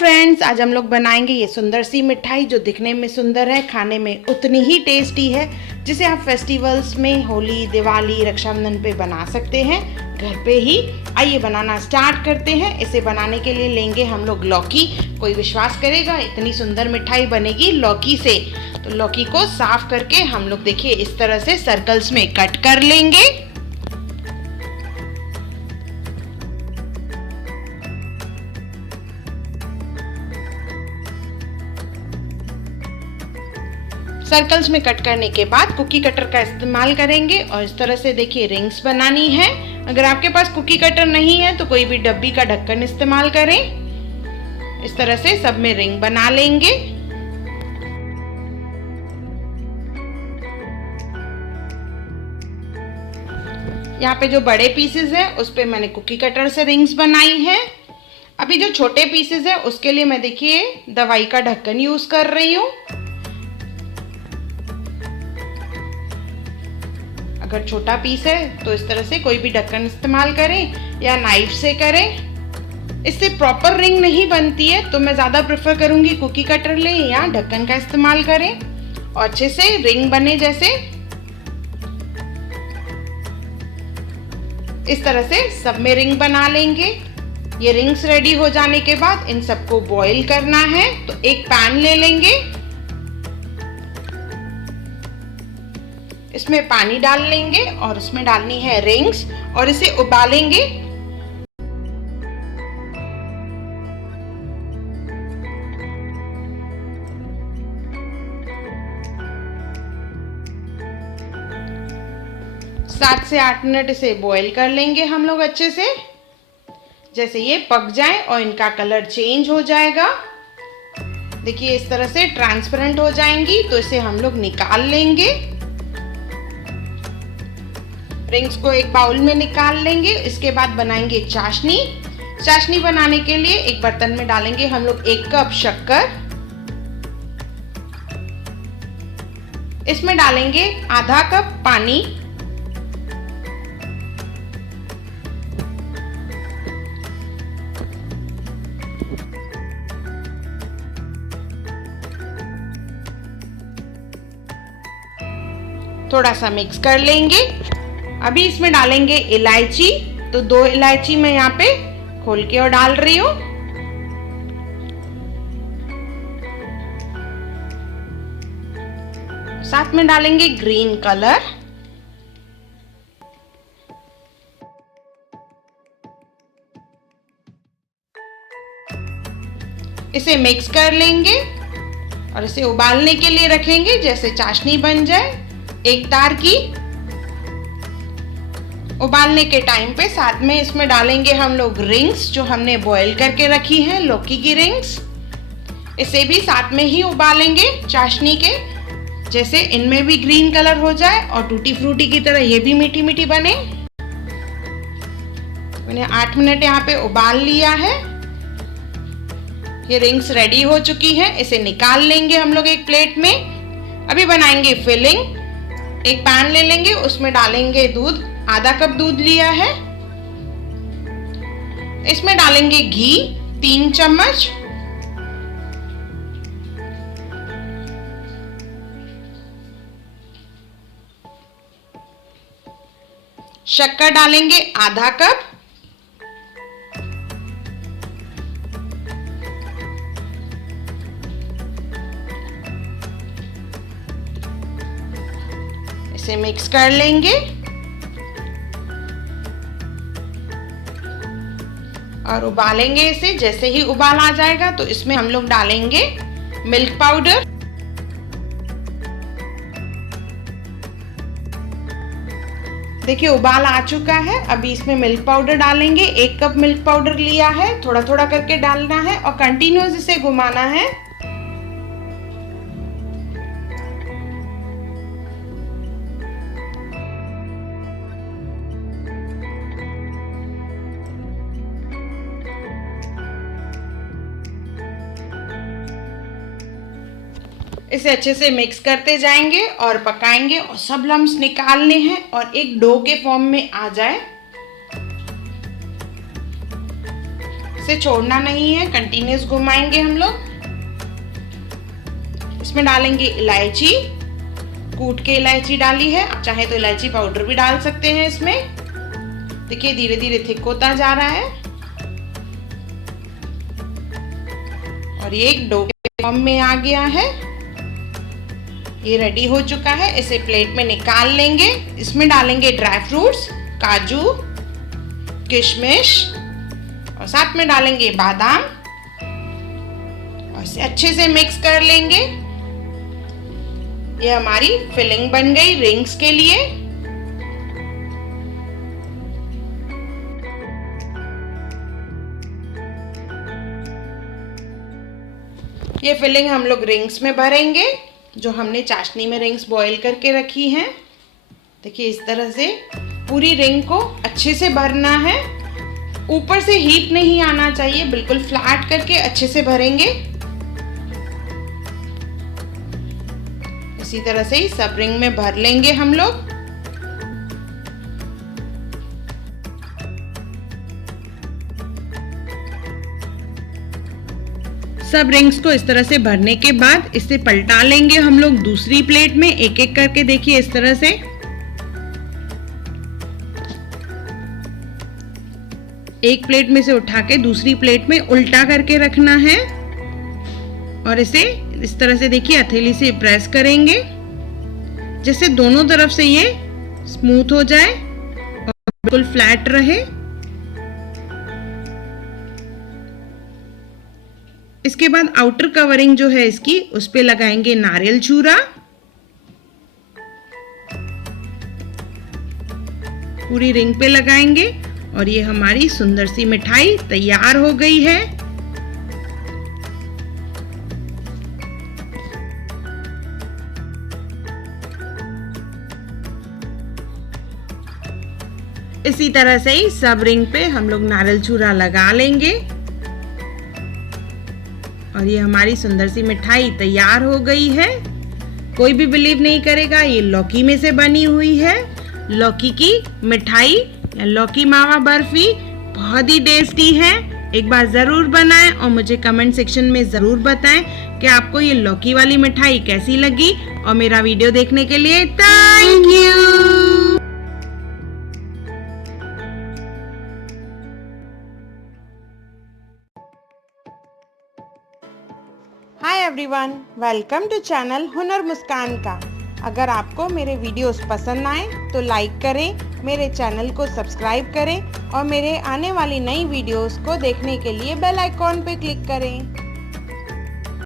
Friends, आज हम लोग बनाएंगे ये सुंदर सी मिठाई जो दिखने में सुंदर है, खाने में उतनी ही टेस्टी है, जिसे आप फेस्टिवल्स में होली, दिवाली, रक्षाबंधन पे बना सकते हैं घर पे ही। आइए बनाना स्टार्ट करते हैं। इसे बनाने के लिए लेंगे हम लोग लौकी। कोई विश्वास करेगा इतनी सुंदर मिठाई बनेगी लौकी से। तो लौकी को साफ करके हम लोग देखिए इस तरह से सर्कल्स में कट कर लेंगे। सर्कल्स में कट करने के बाद कुकी कटर का इस्तेमाल करेंगे और इस तरह से देखिए रिंग्स बनानी है। अगर आपके पास कुकी कटर नहीं है तो कोई भी डब्बी का ढक्कन इस्तेमाल करें। इस तरह से सब में रिंग बना लेंगे। यहाँ पे जो बड़े पीसेस है उस पे मैंने कुकी कटर से रिंग्स बनाई है। अभी जो छोटे पीसेस है उसके लिए मैं देखिए दवाई का ढक्कन यूज कर रही हूँ। अगर छोटा पीस है तो इस तरह से कोई भी ढक्कन इस्तेमाल करें या नाइफ से करें। इससे प्रॉपर रिंग नहीं बनती है तो मैं ज़्यादा प्रेफर करूंगी कुकी कटर लें या ढक्कन का इस्तेमाल करें और अच्छे से रिंग बने। जैसे इस तरह से सब में रिंग बना लेंगे। ये रिंग्स रेडी हो जाने के बाद इन सबको बॉईल करना है। तो एक पैन ले लेंगे, इसमें पानी डाल लेंगे और उसमें डालनी है रिंग्स और इसे उबालेंगे। सात से 8 मिनट इसे बॉईल कर लेंगे हम लोग अच्छे से। जैसे ये पक जाए और इनका कलर चेंज हो जाएगा, देखिए इस तरह से ट्रांसपेरेंट हो जाएंगी, तो इसे हम लोग निकाल लेंगे। रिंग्स को एक बाउल में निकाल लेंगे। इसके बाद बनाएंगे चाशनी। चाशनी बनाने के लिए एक बर्तन में डालेंगे हम लोग 1 कप शक्कर। इसमें डालेंगे आधा कप पानी। थोड़ा सा मिक्स कर लेंगे। अभी इसमें डालेंगे इलायची। तो 2 इलायची मैं यहाँ पे खोल के और डाल रही हूँ। साथ में डालेंगे ग्रीन कलर। इसे मिक्स कर लेंगे और इसे उबालने के लिए रखेंगे, जैसे चाशनी बन जाए एक तार की। उबालने के टाइम पे साथ में इसमें डालेंगे हम लोग रिंग्स जो हमने बॉईल करके रखी हैं, लौकी की रिंग्स। इसे भी साथ में ही उबालेंगे चाशनी के, जैसे इनमें भी ग्रीन कलर हो जाए और टूटी फ्रूटी की तरह ये भी मीठी मीठी बने। मैंने 8 मिनट यहाँ पे उबाल लिया है। ये रिंग्स रेडी हो चुकी है। इसे निकाल लेंगे हम लोग एक प्लेट में। अभी बनाएंगे फिलिंग। एक पैन ले लेंगे, उसमें डालेंगे दूध। आधा कप दूध लिया है। इसमें डालेंगे घी 3 चम्मच। शक्कर डालेंगे आधा कप। इसे मिक्स कर लेंगे और उबालेंगे इसे। जैसे ही उबाल आ जाएगा तो इसमें हम लोग डालेंगे मिल्क पाउडर। देखिए उबाल आ चुका है। अभी इसमें मिल्क पाउडर डालेंगे। 1 कप मिल्क पाउडर लिया है। थोड़ा थोड़ा करके डालना है और कंटिन्यूअस इसे घुमाना है। इसे अच्छे से मिक्स करते जाएंगे और पकाएंगे और सब लम्स निकालने हैं और एक डो के फॉर्म में आ जाए। से छोड़ना नहीं है, कंटिन्यूस घुमाएंगे हम लोग। इसमें डालेंगे इलायची, कूट के इलायची डाली है, आप चाहे तो इलायची पाउडर भी डाल सकते हैं इसमें। देखिए धीरे धीरे थिक होता जा रहा है और ये एक डो के फॉर्म में आ गया है। ये रेडी हो चुका है, इसे प्लेट में निकाल लेंगे। इसमें डालेंगे ड्राई फ्रूट्स, काजू, किशमिश और साथ में डालेंगे बादाम और इसे अच्छे से मिक्स कर लेंगे। ये हमारी फिलिंग बन गई रिंग्स के लिए। ये फिलिंग हम लोग रिंग्स में भरेंगे, जो हमने चाशनी में रिंग्स बॉईल करके रखी हैं। देखिए इस तरह से पूरी रिंग को अच्छे से भरना है। ऊपर से हीट नहीं आना चाहिए, बिल्कुल फ्लैट करके अच्छे से भरेंगे। इसी तरह से ही सब रिंग में भर लेंगे हम लोग। सब रिंग्स को इस तरह से भरने के बाद इसे पलटा लेंगे हम लोग दूसरी प्लेट में, एक एक करके। देखिए इस तरह से एक प्लेट में से उठा के दूसरी प्लेट में उल्टा करके रखना है और इसे इस तरह से देखिए हथेली से प्रेस करेंगे, जिससे दोनों तरफ से ये स्मूथ हो जाए और बिल्कुल फ्लैट रहे। इसके बाद आउटर कवरिंग जो है इसकी, उस पे लगाएंगे नारियल चूरा। पूरी रिंग पे लगाएंगे और ये हमारी सुंदर सी मिठाई तैयार हो गई है। इसी तरह से ही सब रिंग पे हम लोग नारियल चूरा लगा लेंगे और ये हमारी सुंदर सी मिठाई तैयार हो गई है। कोई भी बिलीव नहीं करेगा, ये लौकी में से बनी हुई है। लौकी की मिठाई या लौकी मावा बर्फी बहुत ही टेस्टी है। एक बार ज़रूर बनाएं और मुझे कमेंट सेक्शन में ज़रूर बताएं कि आपको ये लौकी वाली मिठाई कैसी लगी। और मेरा वीडियो देखने के लिए thank you. Hi everyone, welcome to channel Hunar Muskan का। अगर आपको मेरे वीडियोस पसंद आए तो लाइक करें, मेरे चैनल को सब्सक्राइब करें और मेरे आने वाली नई वीडियोस को देखने के लिए बेल आइकॉन पे क्लिक करें।